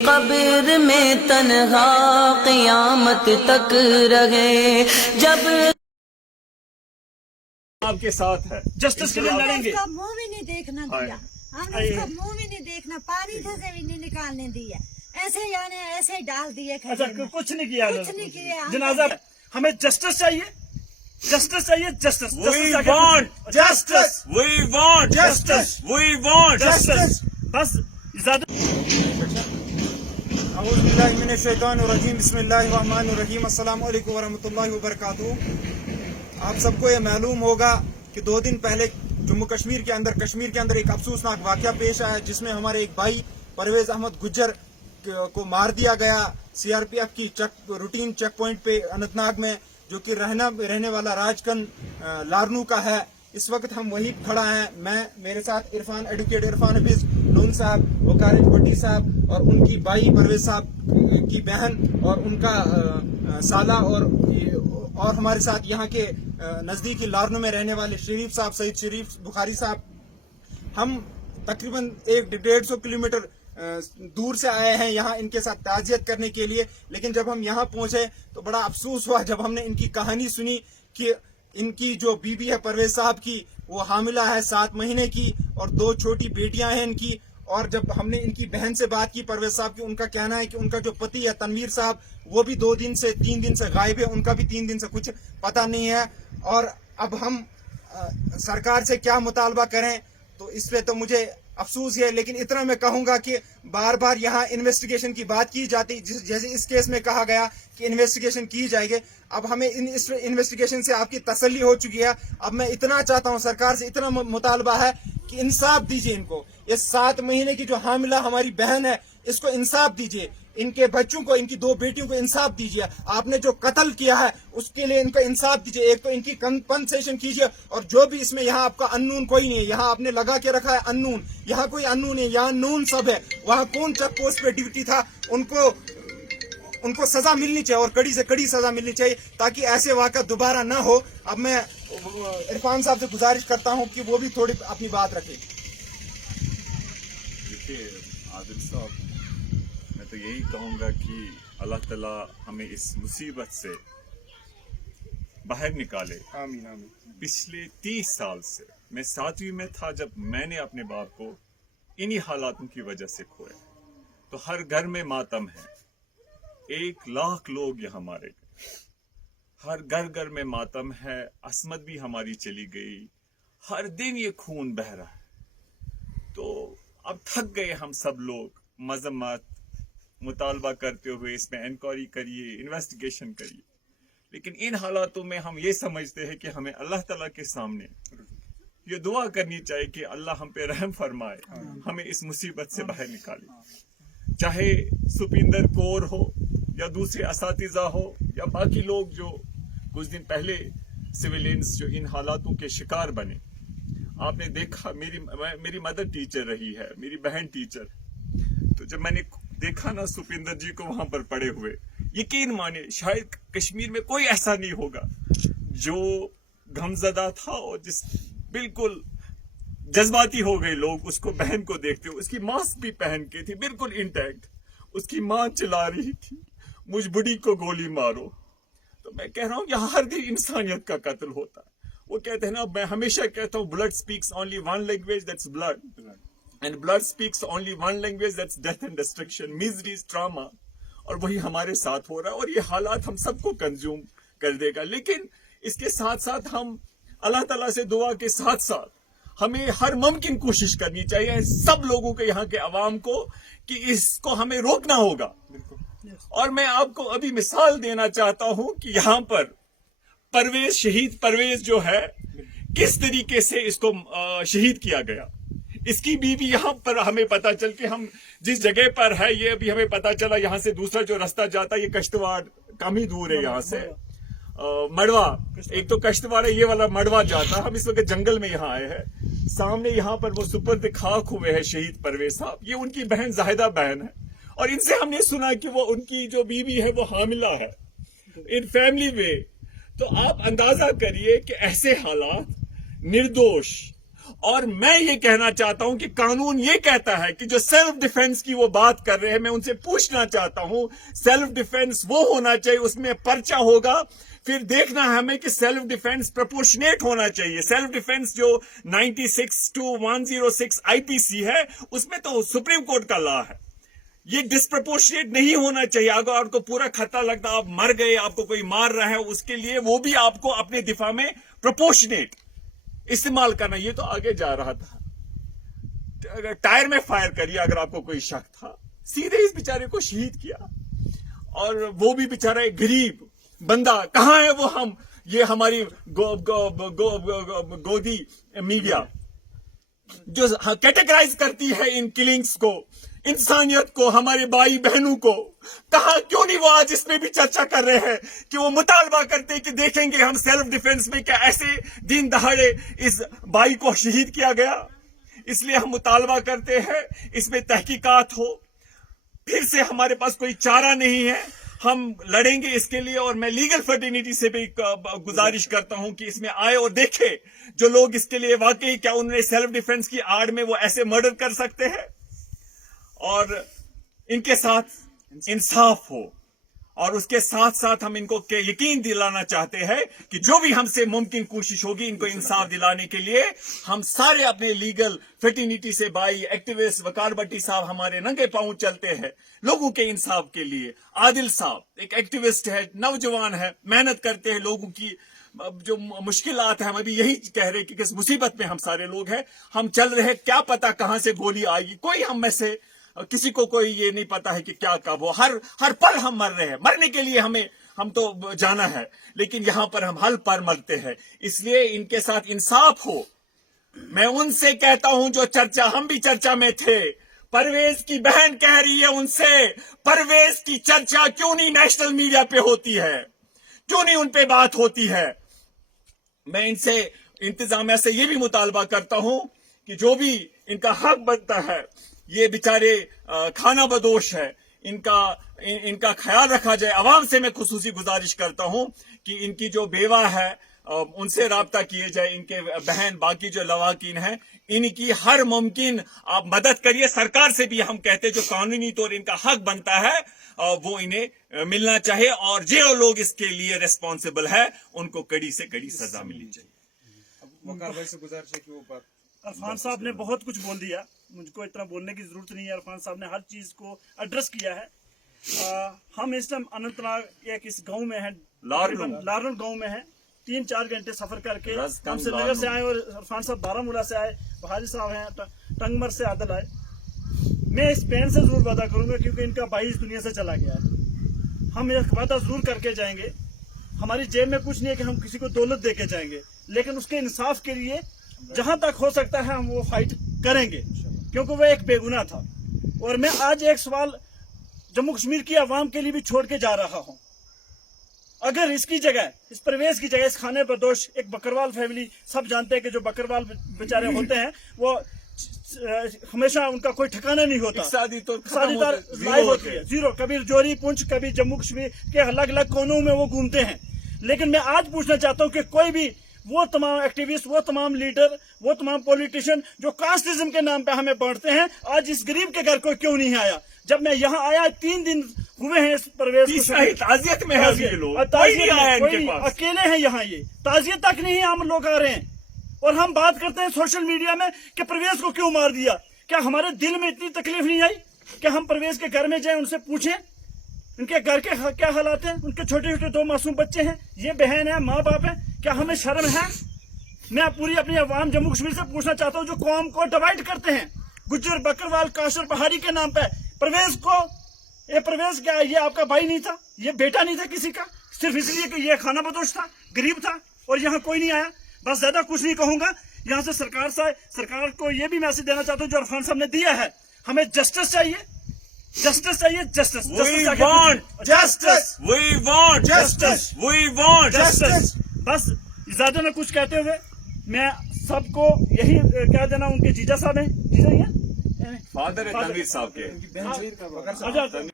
قبر میں تنہا قیامت تک رہے جب آپ کے ساتھ ہے، جسٹس کے لیے لڑیں گے۔ اس کا منہ بھی نہیں دیکھنا دیا، ہم نے اس کا منہ بھی نہیں دیکھنا، پانی سے بھی نہیں نکالنے دیا، ایسے یعنی ایسے ڈال دیے اچھا کچھ نہیں کیا، کچھ نہیں کیا جنازہ ہمیں جسٹس چاہیے، جسٹس چاہیے، justice We want justice. We want Justice. We want justice بس زیادہ اعوذ باللہ من الشیطان الرجیم، بسم اللہ الرحمن الرحیم، السلام علیکم ورحمۃ اللہ وبرکاتہ۔ آپ سب کو یہ معلوم ہوگا کہ 2 دن پہلے جموں کشمیر کے اندر ایک افسوسناک واقعہ پیش آیا، جس میں ہمارے ایک بھائی پرویز احمد گجر کو مار دیا گیا سی آر پی ایف کی روٹین چیک پوائنٹ پہ اننت ناگ میں، جو کہ رہنے والا راجکن لارنو کا ہے۔ اس وقت ہم وہیں کھڑا ہیں، میں میرے ساتھ ایڈوکیٹ عرفان حفیظ نون صاحب، وقار بٹی صاحب اور ان کی بھائی پرویز صاحب کی بہن اور ان کا سالہ، اور ہمارے ساتھ یہاں کے نزدیکی لارنو میں رہنے والے شریف صاحب، سعید شریف بخاری صاحب۔ ہم تقریباً 150 کلومیٹر دور سے آئے ہیں یہاں ان کے ساتھ تعزیت کرنے کے لیے، لیکن جب ہم یہاں پہنچے تو بڑا افسوس ہوا جب ہم نے ان کی کہانی سنی کہ ان کی جو بیوی ہے پرویز صاحب کی، وہ حاملہ ہے 7 مہینے کی، اور 2 چھوٹی بیٹیاں ہیں ان کی۔ اور جب ہم نے ان کی بہن سے بات کی پرویز صاحب کی، ان کا کہنا ہے کہ ان کا جو پتی ہے تنویر صاحب، وہ بھی 3 دن سے غائب ہے، ان کا بھی 3 دن سے کچھ پتہ نہیں ہے۔ اور اب ہم سرکار سے کیا مطالبہ کریں، تو اس پہ تو مجھے افسوس ہے، لیکن اتنا میں کہوں گا کہ بار بار یہاں انویسٹیگیشن کی بات کی جاتی، جیسے اس کیس میں کہا گیا کہ انویسٹیگیشن کی جائے گی۔ اب ہمیں اس انویسٹیگیشن سے آپ کی تسلی ہو چکی ہے، اب میں اتنا چاہتا ہوں، سرکار سے اتنا مطالبہ ہے کہ انصاف دیجیے ان کو۔ یہ 7 مہینے کی جو حاملہ ہماری بہن ہے، اس کو انصاف دیجیے، ان کے بچوں کو، ان کی 2 بیٹیوں کو انصاف دیجیے۔ آپ نے جو قتل کیا ہے اس کے لیے ان کو انصاف دیجیے، ایک تو ان کی کمپنسیشن کیجیے، اور جو بھی اس میں یہاں آپ کا انون کوئی نہیں ہے، یہاں آپ نے لگا کے رکھا ہے انون، یہاں کوئی انون نہیں، یہاں نون سب ہے۔ وہاں کون چیک پوسٹ پہ ڈیوٹی تھا، ان کو سزا ملنی چاہیے، اور کڑی سے کڑی سزا ملنی چاہیے، تاکہ ایسے واقعہ دوبارہ نہ ہو۔ اب میں عرفان صاحب سے گزارش کرتا ہوں کہ وہ بھی تھوڑی اپنی بات رکھیں۔ دیکھیے عادل صاحب، میں تو یہی کہوں گا کہ اللہ تعالیٰ ہمیں اس مصیبت سے باہر نکالے۔ آمین آمین۔ پچھلے 30 سال سے میں 7ویں میں تھا جب میں نے اپنے باپ کو انہی حالاتوں کی وجہ سے کھویا، تو ہر گھر میں ماتم ہے، 1 لاکھ لوگ یہاں مارے گئے، ہر گھر میں ماتم ہے، عصمت بھی ہماری چلی گئی، ہر دن یہ خون بہ رہا ہے۔ تو اب تھک گئے ہم سب لوگ، مذمت مطالبہ کرتے ہوئے اس میں انکوائری کریے، انویسٹیگیشن کریے، لیکن ان حالاتوں میں ہم یہ سمجھتے ہیں کہ ہمیں اللہ تعالیٰ کے سامنے یہ دعا کرنی چاہیے کہ اللہ ہم پہ رحم فرمائے، ہمیں اس مصیبت سے باہر نکالے، چاہے سپیندر کور ہو یا دوسرے اساتذہ ہو یا باقی لوگ جو کچھ دن پہلے سویلینز جو ان حالاتوں کے شکار بنے۔ آپ نے دیکھا، میری مدر ٹیچر رہی ہے، میری بہن ٹیچر، تو جب میں نے دیکھا نا سپیندر جی کو وہاں پر پڑے ہوئے، یقین مانے شاید کشمیر میں کوئی ایسا نہیں ہوگا جو غمزدہ تھا اور جس بالکل جذباتی ہو گئے لوگ اس کو، بہن کو دیکھتے ہوئے۔ اس کی ماسک بھی پہن کے تھی بالکل انٹیکٹ، اس کی ماں چلا رہی تھی مجھ بڑی کو گولی مارو۔ تو میں کہہ رہا ہوں یہاں ہر دن انسانیت کا قتل ہوتا ہے۔ وہ کہتے ہیں نا، میں ہمیشہ کہتا ہوں blood speaks only one language, that's blood, and blood speaks only one language, that's death and destruction, miseries, trauma، اور وہی ہمارے ساتھ ہو رہا ہے، اور یہ حالات ہم سب کو کنزیوم کر دے گا۔ لیکن اس کے ساتھ ساتھ ہم اللہ تعالیٰ سے دعا کے ساتھ ساتھ ہمیں ہر ممکن کوشش کرنی چاہیے سب لوگوں کو، یہاں کے عوام کو، کہ اس کو ہمیں روکنا ہوگا۔ اور میں آپ کو ابھی مثال دینا چاہتا ہوں کہ یہاں پر پرویز، شہید پرویز جو ہے، کس طریقے سے اس کو شہید کیا گیا۔ اس کی بیوی یہاں پر ہمیں پتا چل کے، ہم جس جگہ پر ہے، یہ ابھی ہمیں پتا چلا یہاں سے دوسرا جو رستہ جاتا ہے، یہ کشتواڑ کم ہی دور ہے یہاں سے، مڑوا، ایک تو کشتواڑ ہے، یہ والا مڑوا جاتا۔ ہم اس وقت جنگل میں یہاں آئے ہیں، سامنے یہاں پر وہ سپرد خاک ہوئے ہیں شہید پرویز صاحب، یہ ان کی بہن زاہدہ بہن ہے، اور ان سے ہم نے سنا کہ وہ، ان کی جو بیوی ہے وہ حاملہ ہے ان فیملی میں۔ تو آپ اندازہ کریے کہ ایسے حالات، نردوش اور میں یہ کہنا چاہتا ہوں کہ قانون یہ کہتا ہے کہ جو سیلف ڈیفenس کی وہ بات کر رہے ہیں، میں ان سے پوچھنا چاہتا ہوں سیلف ڈیفenس وہ ہونا چاہیے، اس میں پرچہ ہوگا، پھر دیکھنا ہے ہمیں کہ سیلف ڈیفenس پرپورشنیٹ ہونا چاہیے. سیلف ڈیفenس جو 96/106 IPC ہے اس میں تو سپریم کورٹ کا لا ہے، یہ ڈسپرپورشنیٹ نہیں ہونا چاہیے. اگر آپ کو پورا خطرہ لگتا آپ مر گئے، آپ کو کوئی مار رہا ہے، اس کے لیے وہ بھی آپ کو اپنے دفاع میں پرپورشنیٹ استعمال کرنا. یہ تو آگے جا رہا تھا، ٹائر میں فائر کریے اگر آپ کو کوئی شک تھا، سیدھے اس بیچارے کو شہید کیا. اور وہ بھی بیچارہ ایک غریب بندہ، کہاں ہے وہ؟ ہم یہ ہماری گودی میڈیا جو کیٹیگرائز کرتی ہے ان کلنگز کو، انسانیت کو، ہمارے بھائی بہنوں کو، کہاں کیوں نہیں وہ آج اس میں بھی چرچا کر رہے ہیں کہ وہ مطالبہ کرتے ہیں کہ دیکھیں گے ہم سیلف ڈیفenس میں کیا ایسے دن دہاڑے اس بھائی کو شہید کیا گیا. اس لیے ہم مطالبہ کرتے ہیں اس میں تحقیقات ہو. پھر سے ہمارے پاس کوئی چارہ نہیں ہے، ہم لڑیں گے اس کے لیے. اور میں لیگل فرٹرنیٹی سے بھی گزارش کرتا ہوں کہ اس میں آئے اور دیکھے جو لوگ اس کے لیے واقعی کیا انہوں نے سیلف ڈیفenس کی آڑ میں وہ ایسے مرڈر کر سکتے ہیں، اور ان کے ساتھ انصاف ہو. اور اس کے ساتھ ساتھ ہم ان کو یقین دلانا چاہتے ہیں کہ جو بھی ہم سے ممکن کوشش ہوگی ان کو انصاف دلانے کے لیے، ہم سارے اپنے لیگل فرٹرنیٹی سے بھائی ایکٹیوسٹ وقار بھٹی صاحب ہمارے ننگے پاؤں چلتے ہیں لوگوں کے انصاف کے لیے. عادل صاحب ایک ایکٹیوسٹ ہے، نوجوان ہے، محنت کرتے ہیں لوگوں کی جو مشکلات ہیں. ہم ابھی یہی کہہ رہے کہ کس مصیبت میں ہم سارے لوگ ہیں، ہم چل رہے، کیا پتا کہاں سے گولی آئے گی. کوئی ہم میں سے کسی کو کوئی یہ نہیں پتا ہے کہ کیا کب ہو. ہر پل ہم مر رہے ہیں، مرنے کے لیے ہم تو جانا ہے، لیکن یہاں پر ہم ہر پل مرتے ہیں. اس لیے ان کے ساتھ انصاف ہو. میں ان سے کہتا ہوں جو چرچا، ہم بھی چرچا میں تھے، پرویز کی بہن کہہ رہی ہے ان سے، پرویز کی چرچا کیوں نہیں نیشنل میڈیا پہ ہوتی ہے، کیوں نہیں ان پہ بات ہوتی ہے. میں ان سے انتظامیہ سے یہ بھی مطالبہ کرتا ہوں کہ جو بھی ان کا حق بنتا ہے، یہ بیچارے کھانا بدوش ہے، ان کا خیال رکھا جائے. عوام سے میں خصوصی گزارش کرتا ہوں کہ ان کی جو بیوہ ہے ان سے رابطہ کیے جائے، ان کے بہن باقی جو لواحقین ہیں ان کی ہر ممکن آپ مدد کریے. سرکار سے بھی ہم کہتے ہیں جو قانونی طور ان کا حق بنتا ہے وہ انہیں ملنا چاہیے، اور جو لوگ اس کے لیے ریسپانسبل ہے ان کو کڑی سے کڑی سزا ملنی چاہیے. وقار بھائی سے گزارش ہے کہ وہ بات. عرفان صاحب نے بہت کچھ بول دیا، مجھ کو اتنا بولنے کی ضرورت نہیں ہے. عرفان صاحب نے ہر چیز کو ایڈریس کیا ہے. ہم اس ٹائم اننت ناگ ایک اس گاؤں میں ہیں، لارن گاؤں میں ہیں. 3-4 گھنٹے سفر کر کے ہم سری نگر سے آئے، اور عرفان صاحب بارامولہ سے آئے، بہاری صاحب ہیں ٹنگمر سے عادل آئے. میں اس پین سے ضرور وعدہ کروں گا کیونکہ ان کا بھائی اس دنیا سے چلا گیا ہے. ہم ایک وعدہ ضرور کر کے جائیں گے. ہماری جیب میں کچھ نہیں ہے کہ ہم کسی کو دولت دے کے جائیں گے، لیکن اس کے انصاف کے لیے جہاں تک ہو سکتا ہے ہم وہ فائٹ کریں گے، کیونکہ وہ ایک بے گناہ تھا. اور میں آج ایک سوال جموں کشمیر کی عوام کے لیے بھی چھوڑ کے جا رہا ہوں. اگر اس کی جگہ، اس پرویز کی جگہ، اس کھانے بدوش ایک بکروال فیملی، سب جانتے ہیں کہ جو بکروال بیچارے ہوتے ہیں وہ ہمیشہ ان کا کوئی ٹھکانہ نہیں ہوتا، اقتصادی لائف ہوتی ہے زیرو. کبھی جوری پونچھ، کبھی جموں کشمیر کے الگ الگ کونوں میں وہ گھومتے ہیں. لیکن میں آج پوچھنا چاہتا ہوں کہ کوئی بھی وہ تمام ایکٹیوسٹ، وہ تمام لیڈر، وہ تمام پولیٹیشین جو کاسٹزم کے نام پہ ہمیں بانٹتے ہیں، آج اس غریب کے گھر کو کیوں نہیں آیا؟ جب میں یہاں آیا 3 دن ہوئے ہیں اس پرویز کو، تعزیت میں ہے یہ لوگ، اکیلے ہیں یہاں، یہ تعزیت تک نہیں ہم لوگ آ رہے ہیں. اور ہم بات کرتے ہیں سوشل میڈیا میں کہ پرویز کو کیوں مار دیا. کیا ہمارے دل میں اتنی تکلیف نہیں آئی کہ ہم پرویز کے گھر میں جائیں، ان سے پوچھیں ان کے گھر کے کیا حالات ہیں؟ ان کے چھوٹے چھوٹے 2 معصوم بچے ہیں، یہ بہن ہے، ماں باپ ہے. کیا ہمیں شرم ہے؟ میں پوری اپنی عوام جموں کشمیر سے پوچھنا چاہتا ہوں جو قوم کو ڈیوائیڈ کرتے ہیں، گجر، بکروال، کاشر، پہاڑی کے نام پہ، پرویز کو، یہ پرویز کیا یہ آپ کا بھائی نہیں تھا؟ یہ بیٹا نہیں تھا کسی کا؟ صرف اس لیے کہ یہ کھانا بدوش تھا، غریب تھا، اور یہاں کوئی نہیں آیا؟ بس زیادہ کچھ نہیں کہوں گا. یہاں سے سرکار کو یہ بھی میسج دینا چاہتا ہوں جو عرفان صاحب نے دیا ہے، ہمیں جسٹس چاہیے، جسٹس چاہیے، جسٹس. بس زیادہ نہ کچھ کہتے ہوئے میں سب کو یہی کہہ دینا، ان کے جیجا صاحب ہیں، جیجا ہی ہیں، فادر ہے تنویر صاحب کے.